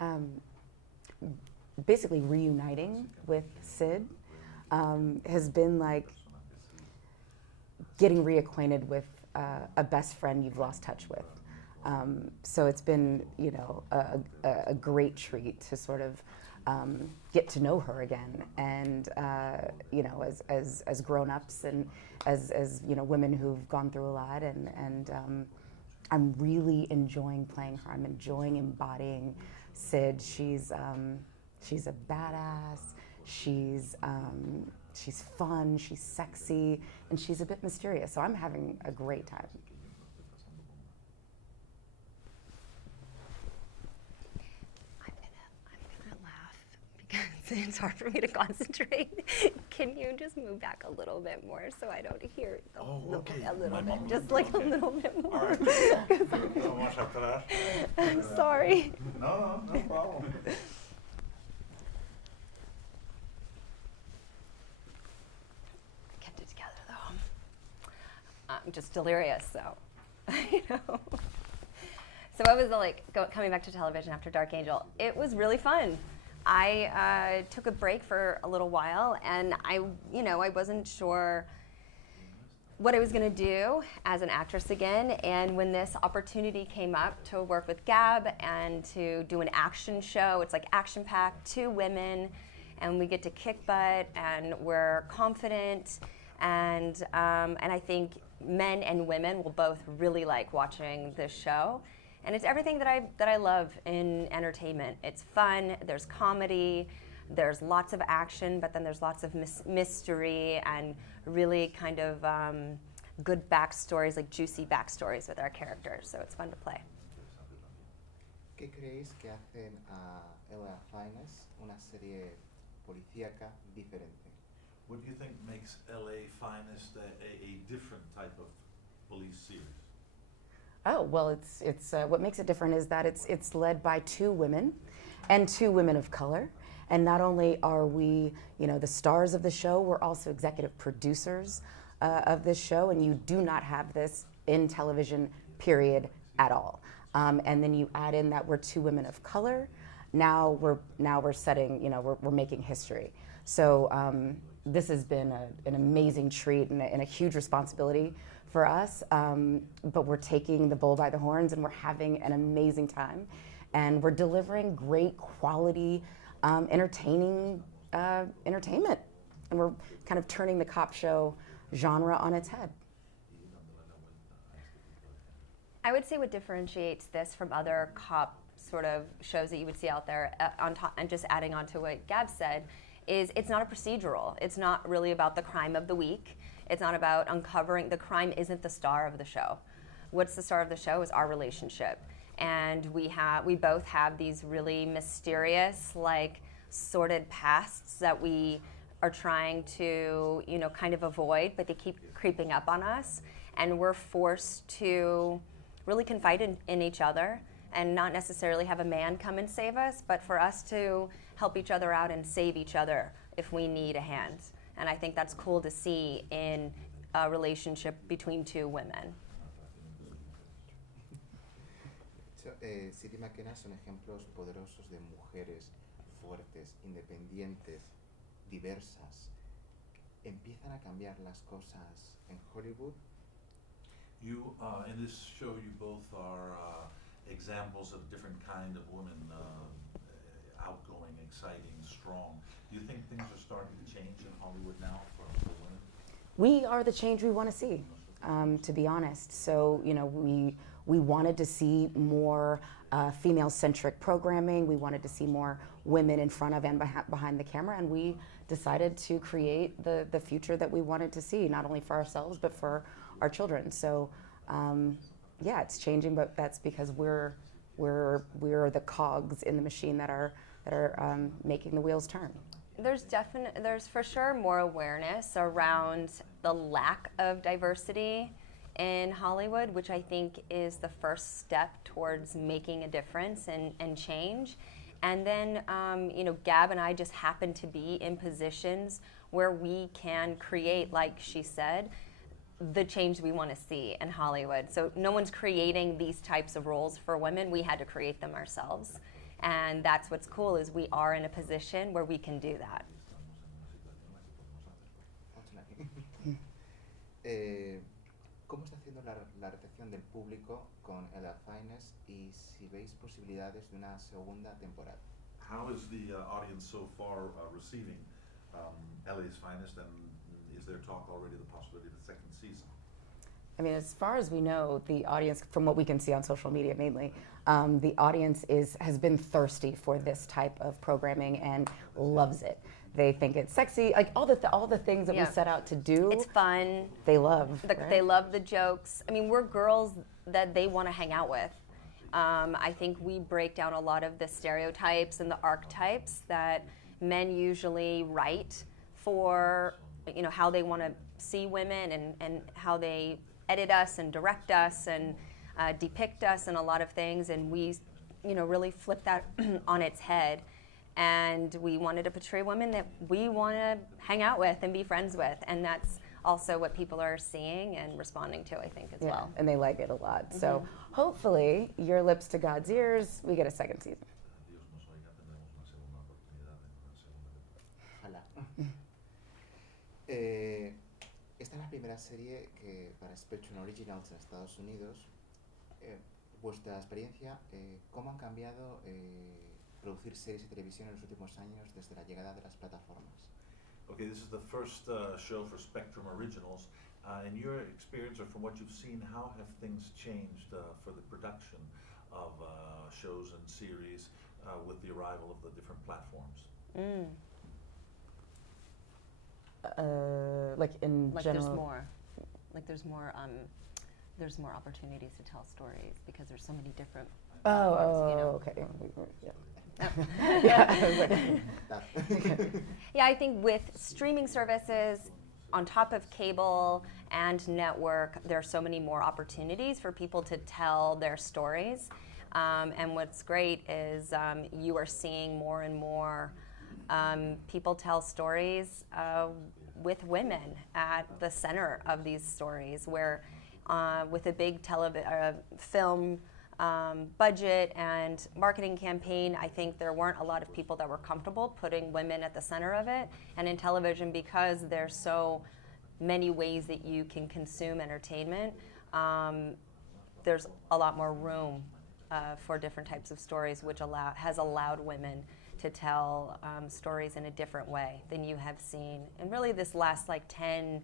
um, basically reuniting with Sid has been like getting reacquainted with a best friend you've lost touch with. So it's been, you know, a great treat to sort of get to know her again, and you know, as grown-ups and as you know, women who've gone through a lot, and I'm really enjoying playing her. I'm enjoying embodying Sid. She's a badass. She's fun. She's sexy, and she's a bit mysterious. So I'm having a great time. It's hard for me to concentrate. Can you just move back a little bit more so I don't hear a little bit, just like a little bit more? All right. Vamos atrás. I'm sorry. No problem. Kept it together though. I'm just delirious, so you know. So what was it like coming back to television after Dark Angel? It was really fun. I took a break for a little while, and I wasn't sure what I was going to do as an actress again. And when this opportunity came up to work with Gab and to do an action show, it's like action-packed, 2 women, and we get to kick butt, and we're confident, and I think men and women will both really like watching this show. And it's everything that I love in entertainment. It's fun, there's comedy, there's lots of action, but then there's lots of mystery and really kind of good backstories, like juicy backstories with our characters. So it's fun to play. ¿Qué creéis que hacen a Alba y Finest una serie policíaca diferente? What do you think makes LA Finest a different type of police series? Oh, well, it's what makes it different is that it's led by 2 women, and 2 women of color. And not only are we, you know, the stars of the show, we're also executive producers of this show, and you do not have this in television, period, at all. And then you add in that we're 2 women of color. Now we're setting, you know, we're making history. So this has been an amazing treat and a huge responsibility for us, but we're taking the bull by the horns, and we're having an amazing time, and we're delivering great quality, entertainment, and we're kind of turning the cop show genre on its head. I would say what differentiates this from other cop sort of shows that you would see out there, on top, and just adding on to what Gab said, is it's not a procedural. It's not really about the crime of the week. It's not about uncovering, the crime isn't the star of the show. What's the star of the show is our relationship. And we both have these really mysterious, like, sordid pasts that we are trying to, you know, kind of avoid, but they keep creeping up on us. And we're forced to really confide in each other, and not necessarily have a man come and save us, but for us to help each other out and save each other if we need a hand. And I think that's cool to see in a relationship between 2 women. Sid y McKenna son ejemplos poderosos de mujeres fuertes, independientes, diversas. ¿Empiezan a cambiar las cosas en Hollywood? You, in this show, you both are examples of different kind of women, outgoing, exciting, strong. Do you think things are starting to change in Hollywood now for women? We are the change we want to see, to be honest. So, you know, we wanted to see more female-centric programming. We wanted to see more women in front of and behind the camera, and we decided to create the future that we wanted to see, not only for ourselves, but for our children. So, yeah, it's changing, but that's because we're the cogs in the machine that are making the wheels turn. There's for sure more awareness around the lack of diversity in Hollywood, which I think is the first step towards making a difference and change. And then, you know, Gab and I just happen to be in positions where we can create, like she said, the change we want to see in Hollywood. So no one's creating these types of roles for women. We had to create them ourselves. And that's what's cool, is we are in a position where we can do that. ¿Cómo está haciendo la recepción del público con Alba y si veis posibilidades de una segunda temporada? How is the audience so far receiving LA's Finest, and is there talk already of the possibility of a second season? I mean, as far as we know, the audience, from what we can see on social media mainly, the audience has been thirsty for this type of programming and loves it. They think it's sexy, like all the things that we set out to do. It's fun. They love. They love the jokes. I mean, we're girls that they want to hang out with. I think we break down a lot of the stereotypes and the archetypes that men usually write for, you know, how they want to see women and how they edit us and direct us and depict us in a lot of things. And we, you know, really flip that on its head. And we wanted to portray women that we want to hang out with and be friends with. And that's also what people are seeing and responding to, I think, as well. And they like it a lot. So hopefully, Your Lips to God's Ears, we get a second season. Ojalá. Esta es la primera serie que para Spectrum Originals en Estados Unidos. Vuestra experiencia, ¿cómo han cambiado producir series de televisión en los últimos años desde la llegada de las plataformas? Okay, this is the first show for Spectrum Originals. In your experience, or from what you've seen, how have things changed for the production of shows and series with the arrival of the different platforms? Like in Like general. there's more opportunities to tell stories because there's so many different Oh, platforms, you know. okay. Yeah. Yeah, I think with streaming services on top of cable and network, there are so many more opportunities for people to tell their stories. And what's great is you are seeing more and more people tell stories with women at the center of these stories, where with a big film budget and marketing campaign, I think there weren't a lot of people that were comfortable putting women at the center of it. And in television, because there's so many ways that you can consume entertainment, there's a lot more room for different types of stories, which has allowed women to tell stories in a different way than you have seen. And really this last like 10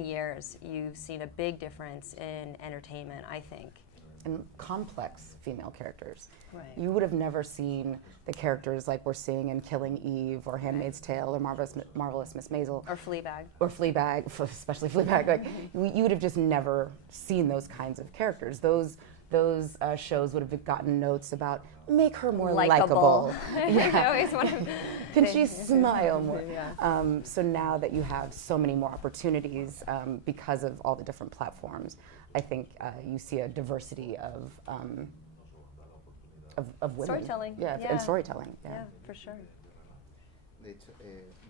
years, you've seen a big difference in entertainment, I think. And complex female characters. Right. You would have never seen the characters like we're seeing in Killing Eve or Handmaid's Tale or Marvelous Miss Maisel. Or Fleabag. Or Fleabag, especially Fleabag. Like, you would have just never seen those kinds of characters. Those shows would have gotten notes about make her more likable. I always want to. Can she smile more? Yeah. So now that you have so many more opportunities because of all the different platforms, I think you see a diversity of women. Storytelling. Yeah, and storytelling. Yeah. Yeah, for sure. De hecho,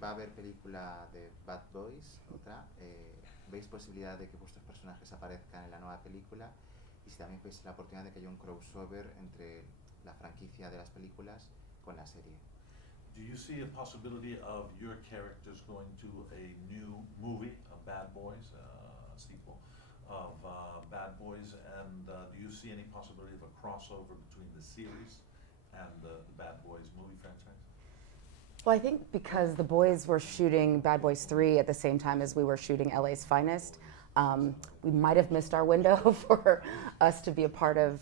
va a haber película de Bad Boys, otra. ¿Veis posibilidad de que vuestros personajes aparezcan en la nueva película? Y si también veis la oportunidad de que haya un crossover entre la franquicia de las películas con la serie. Do you see a possibility of your characters going to a new movie, Bad Boys, a sequel of Bad Boys, and do you see any possibility of a crossover between the series and the Bad Boys movie franchise? Well, I think because the boys were shooting Bad Boys 3 at the same time as we were shooting LA's Finest, we might have missed our window for us to be a part of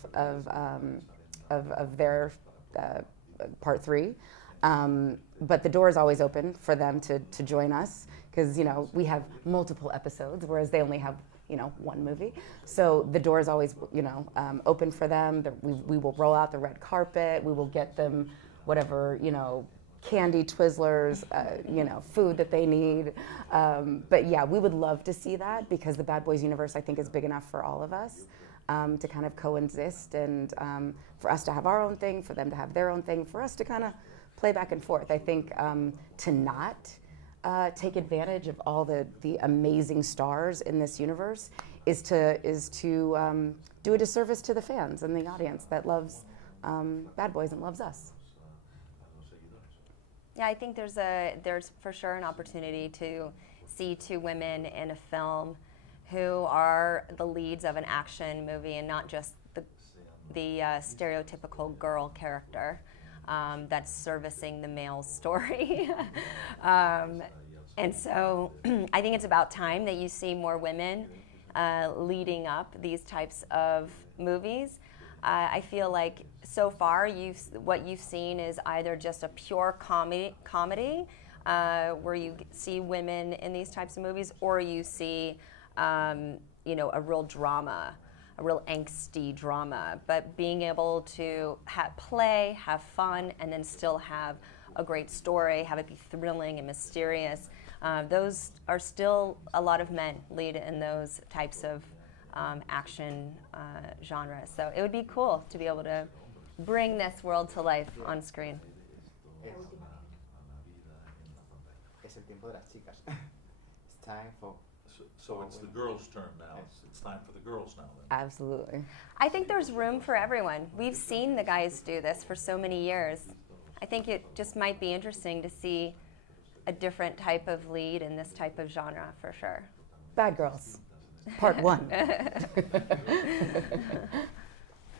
their part 3. But the door is always open for them to join us because, you know, we have multiple episodes, whereas they only have, you know, one movie. So the door is always, you know, open for them. We will roll out the red carpet. We will get them whatever, you know, candy, Twizzlers, you know, food that they need. But yeah, we would love to see that because the Bad Boys universe, I think, is big enough for all of us to kind of coexist and for us to have our own thing, for them to have their own thing, for us to kind of play back and forth. I think to not take advantage of all the amazing stars in this universe is to do a disservice to the fans and the audience that loves Bad Boys and loves us. a los seguidores. Yeah, I think there's for sure an opportunity to see two women in a film who are the leads of an action movie and not just the stereotypical girl character that's servicing the male story. And so I think it's about time that you see more women leading up these types of movies. I feel like so far what you've seen is either just a pure comedy where you see women in these types of movies, or you see a real drama, a real angsty drama. But being able to play, have fun, and then still have a great story, have it be thrilling and mysterious, those are still a lot of men lead in those types of action genres. So it would be cool to be able to bring this world to life on screen. Es el tiempo de las chicas. It's time for. So it's the girls' turn now. It's time for the girls now then. Absolutely. I think there's room for everyone. We've seen the guys do this for so many years. I think it just might be interesting to see a different type of lead in this type of genre for sure. Bad Girls, Part 1.